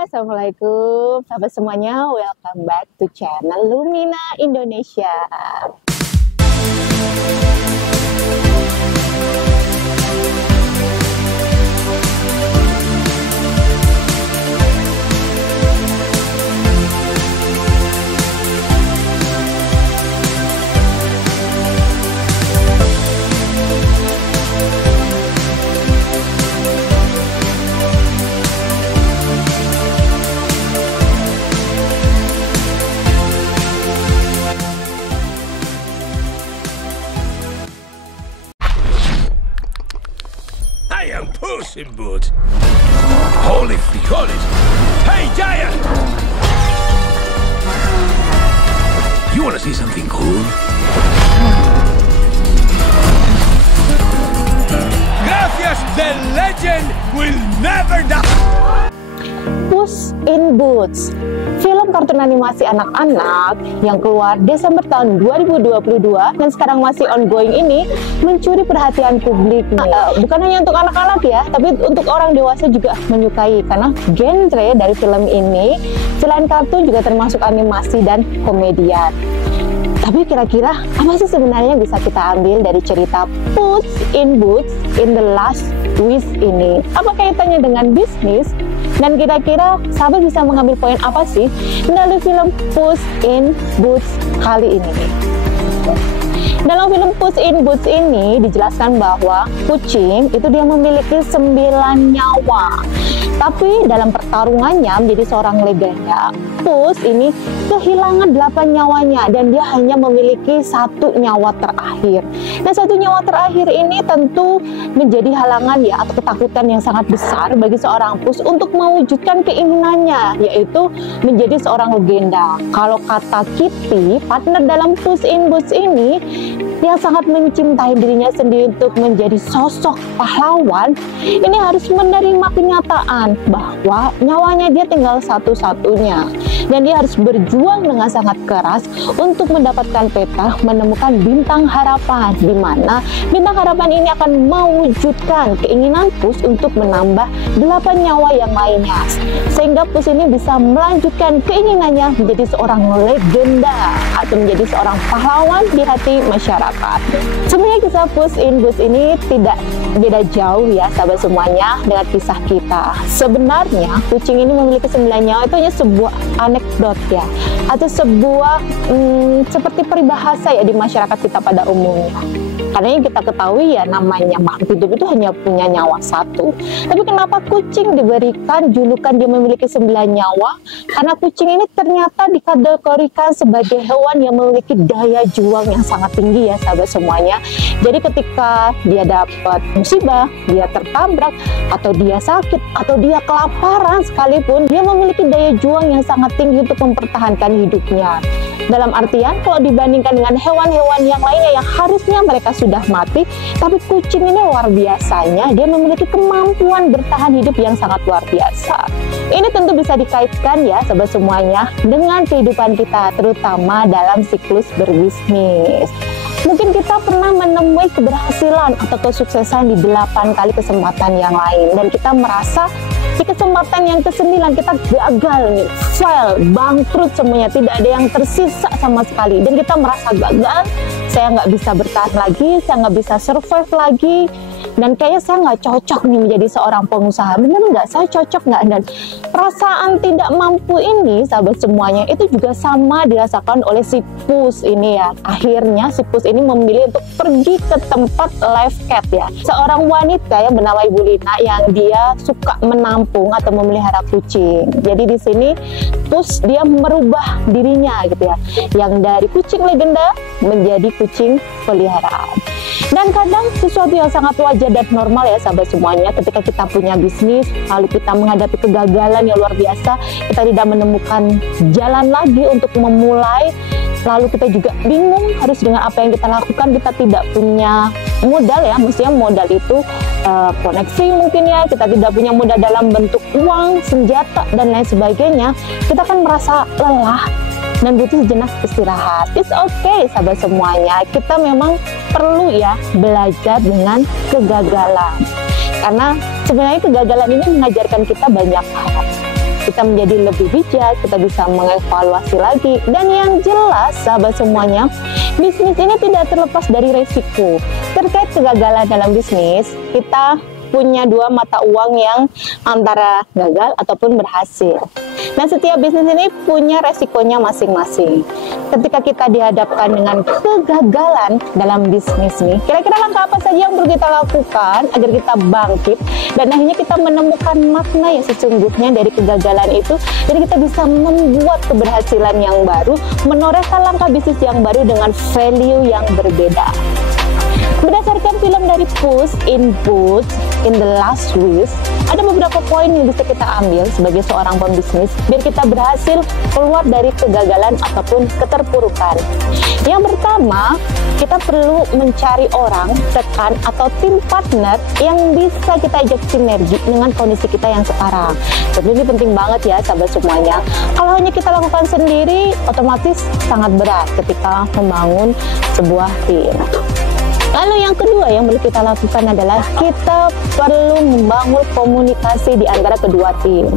Assalamualaikum sahabat semuanya, welcome back to channel Lumina Indonesia. I am Puss in Boots. Holy frijoles! Hey, Giant! You want to see something cool? Gracias, the legend will never die! Puss in Boots, film kartun animasi anak-anak yang keluar Desember tahun 2022 dan sekarang masih ongoing ini mencuri perhatian publik. Bukan hanya untuk anak-anak ya, tapi untuk orang dewasa juga menyukai karena genre dari film ini selain kartun juga termasuk animasi dan komedian. Tapi kira-kira apa sih sebenarnya yang bisa kita ambil dari cerita Puss in Boots in the Last Wish ini? Apa kaitannya dengan bisnis? Dan kira-kira sahabat bisa mengambil poin apa sih dari film Puss in Boots kali ini? Dalam film Puss in Boots ini dijelaskan bahwa kucing itu dia memiliki 9 nyawa. Tapi dalam pertarungannya menjadi seorang legenda, Puss ini kehilangan 8 nyawanya dan dia hanya memiliki 1 nyawa terakhir. Dan 1 nyawa terakhir ini tentu menjadi halangan ya atau ketakutan yang sangat besar bagi seorang Puss untuk mewujudkan keinginannya, yaitu menjadi seorang legenda. Kalau kata Kitty, partner dalam Puss in Boots ini, yang sangat mencintai dirinya sendiri untuk menjadi sosok pahlawan, ini harus menerima kenyataan bahwa nyawanya dia tinggal satu-satunya dan dia harus berjuang dengan sangat keras untuk mendapatkan peta menemukan bintang harapan, di mana bintang harapan ini akan mewujudkan keinginan Puss untuk menambah 8 nyawa yang lainnya sehingga Puss ini bisa melanjutkan keinginannya menjadi seorang legenda atau menjadi seorang pahlawan di hati masyarakat. Sebenarnya kisah Puss in Boots ini tidak beda jauh ya sahabat semuanya dengan kisah kita. Sebenarnya kucing ini memiliki 9 nyawa itu hanya sebuah anekdot ya, atau sebuah seperti peribahasa ya di masyarakat kita pada umumnya. Karena yang kita ketahui ya namanya makhluk hidup itu hanya punya nyawa 1. Tapi kenapa kucing diberikan julukan dia memiliki 9 nyawa? Karena kucing ini ternyata dikategorikan sebagai hewan yang memiliki daya juang yang sangat tinggi ya sahabat semuanya. Jadi ketika dia dapat musibah, dia tertabrak, atau dia sakit, atau dia kelaparan sekalipun, dia memiliki daya juang yang sangat tinggi untuk mempertahankan hidupnya. Dalam artian kalau dibandingkan dengan hewan-hewan yang lainnya yang harusnya mereka sudah mati, tapi kucing ini luar biasanya dia memiliki kemampuan bertahan hidup yang sangat luar biasa. Ini tentu bisa dikaitkan ya sahabat semuanya dengan kehidupan kita, terutama dalam siklus berbisnis. Mungkin kita pernah menemui keberhasilan atau kesuksesan di 8 kali kesempatan yang lain dan kita merasa di kesempatan yang ke-9 kita gagal nih, fail, bangkrut semuanya, tidak ada yang tersisa sama sekali dan kita merasa gagal, saya nggak bisa bertahan lagi, saya nggak bisa survive lagi, dan kayaknya saya nggak cocok nih menjadi seorang pengusaha. Bener nggak? Saya cocok nggak? Dan perasaan tidak mampu ini sahabat semuanya itu juga sama dirasakan oleh si Puss ini ya. Akhirnya si Puss ini memilih untuk pergi ke tempat live cat ya, seorang wanita yang bernama Ibu Lina yang dia suka menampung atau memelihara kucing. Jadi di sini Puss dia merubah dirinya gitu ya, yang dari kucing legenda menjadi kucing peliharaan. Dan kadang sesuatu yang sangat wajar dan normal ya sahabat semuanya, ketika kita punya bisnis lalu kita menghadapi kegagalan yang luar biasa, kita tidak menemukan jalan lagi untuk memulai, lalu kita juga bingung harus dengan apa yang kita lakukan, kita tidak punya modal ya, maksudnya modal itu koneksi mungkin ya, kita tidak punya modal dalam bentuk uang, senjata dan lain sebagainya, kita akan merasa lelah dan butuh sejenak istirahat. It's okay sahabat semuanya, kita memang perlu ya belajar dengan kegagalan, karena sebenarnya kegagalan ini mengajarkan kita banyak hal. kita menjadi lebih bijak, kita bisa mengevaluasi lagi. Dan yang jelas, sahabat semuanya, bisnis ini tidak terlepas dari resiko. Terkait kegagalan dalam bisnis, kita punya dua mata uang yang antara gagal ataupun berhasil. Nah, setiap bisnis ini punya resikonya masing-masing. Ketika kita dihadapkan dengan kegagalan dalam bisnis nih, kira-kira langkah apa saja yang perlu kita lakukan agar kita bangkit dan akhirnya kita menemukan makna yang sesungguhnya dari kegagalan itu, dan kita bisa membuat keberhasilan yang baru, menorehkan langkah bisnis yang baru dengan value yang berbeda. Berdasarkan film dari Puss in Boots in the Last Wish, ada beberapa poin yang bisa kita ambil sebagai seorang pembisnis biar kita berhasil keluar dari kegagalan ataupun keterpurukan. Yang pertama, kita perlu mencari orang, rekan, atau tim partner yang bisa kita ajak sinergi dengan kondisi kita yang sekarang. Jadi ini penting banget ya sahabat semuanya. Kalau hanya kita lakukan sendiri, otomatis sangat berat ketika membangun sebuah tim. Lalu yang kedua yang perlu kita lakukan adalah kita perlu membangun komunikasi di antara kedua tim.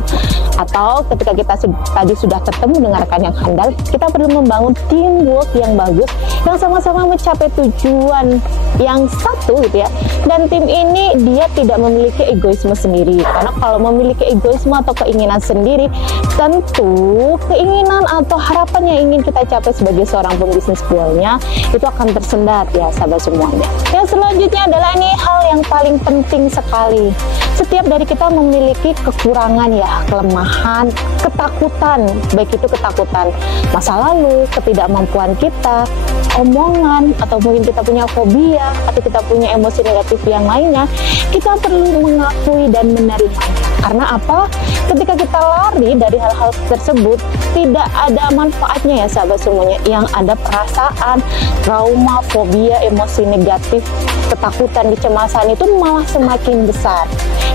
Atau ketika kita tadi sudah ketemu dengan rekan yang handal, kita perlu membangun teamwork yang bagus, yang sama-sama mencapai tujuan yang satu gitu ya. Dan tim ini dia tidak memiliki egoisme sendiri, karena kalau memiliki egoisme atau keinginan sendiri, tentu keinginan atau harapan yang ingin kita capai sebagai seorang pembisnis goalnya itu akan tersendat ya sahabat semuanya. Yang selanjutnya adalah ini hal yang paling penting sekali. Setiap dari kita memiliki kekurangan ya, kelemahan, ketakutan, baik itu ketakutan masa lalu, ketidakmampuan kita, omongan, atau mungkin kita punya fobia, atau kita punya emosi negatif yang lainnya. Kita perlu mengakui dan menerimanya. Karena apa? Ketika kita lari dari hal-hal tersebut, tidak ada manfaatnya ya sahabat semuanya. Yang ada perasaan, trauma, fobia, emosi negatif, ketakutan, kecemasan itu malah semakin besar.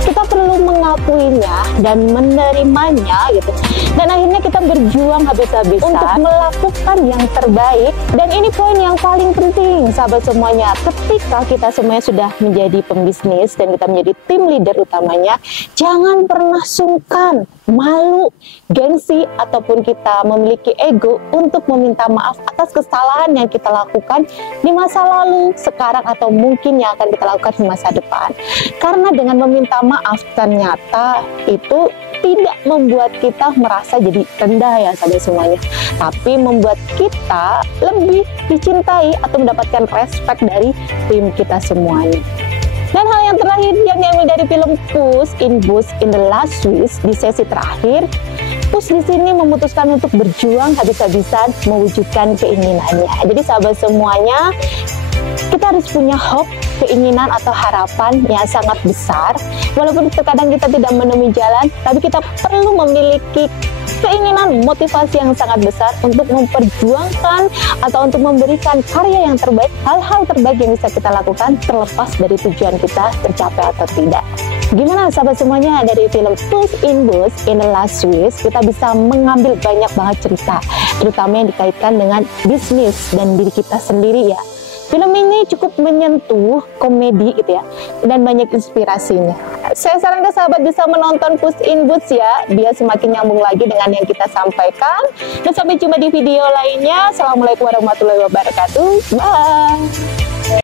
Kita perlu mengakuinya dan menerimanya gitu. Dan akhirnya kita berjuang habis-habisan untuk melakukan yang terbaik. Dan ini poin yang paling penting sahabat semuanya. Ketika kita semuanya sudah menjadi pembisnis dan kita menjadi tim leader utamanya, jangan pernah sungkan, malu, gengsi, ataupun kita memiliki ego untuk meminta maaf atas kesalahan yang kita lakukan di masa lalu, sekarang, atau mungkin yang akan kita lakukan di masa depan. Karena dengan meminta maaf ternyata itu tidak membuat kita merasa jadi rendah ya sahabat semuanya, tapi membuat kita lebih dicintai atau mendapatkan respect dari tim kita semuanya. Dan hal yang terakhir yang diambil dari film Puss in Boots in the Last Wish di sesi terakhir, Puss di sini memutuskan untuk berjuang habis-habisan mewujudkan keinginannya. Jadi sahabat semuanya, kita harus punya hope, keinginan atau harapan yang sangat besar. Walaupun terkadang kita tidak menemui jalan, tapi kita perlu memiliki keinginan, motivasi yang sangat besar untuk memperjuangkan atau untuk memberikan karya yang terbaik, hal-hal terbaik yang bisa kita lakukan terlepas dari tujuan kita tercapai atau tidak. Gimana sahabat semuanya, dari film Puss in Boots in the Last Wish kita bisa mengambil banyak banget cerita, terutama yang dikaitkan dengan bisnis dan diri kita sendiri ya. Film ini cukup menyentuh, komedi gitu ya, dan banyak inspirasinya. Saya sarankan sahabat bisa menonton Puss in Boots ya, biar semakin nyambung lagi dengan yang kita sampaikan. Dan sampai jumpa di video lainnya. Assalamualaikum warahmatullahi wabarakatuh. Bye.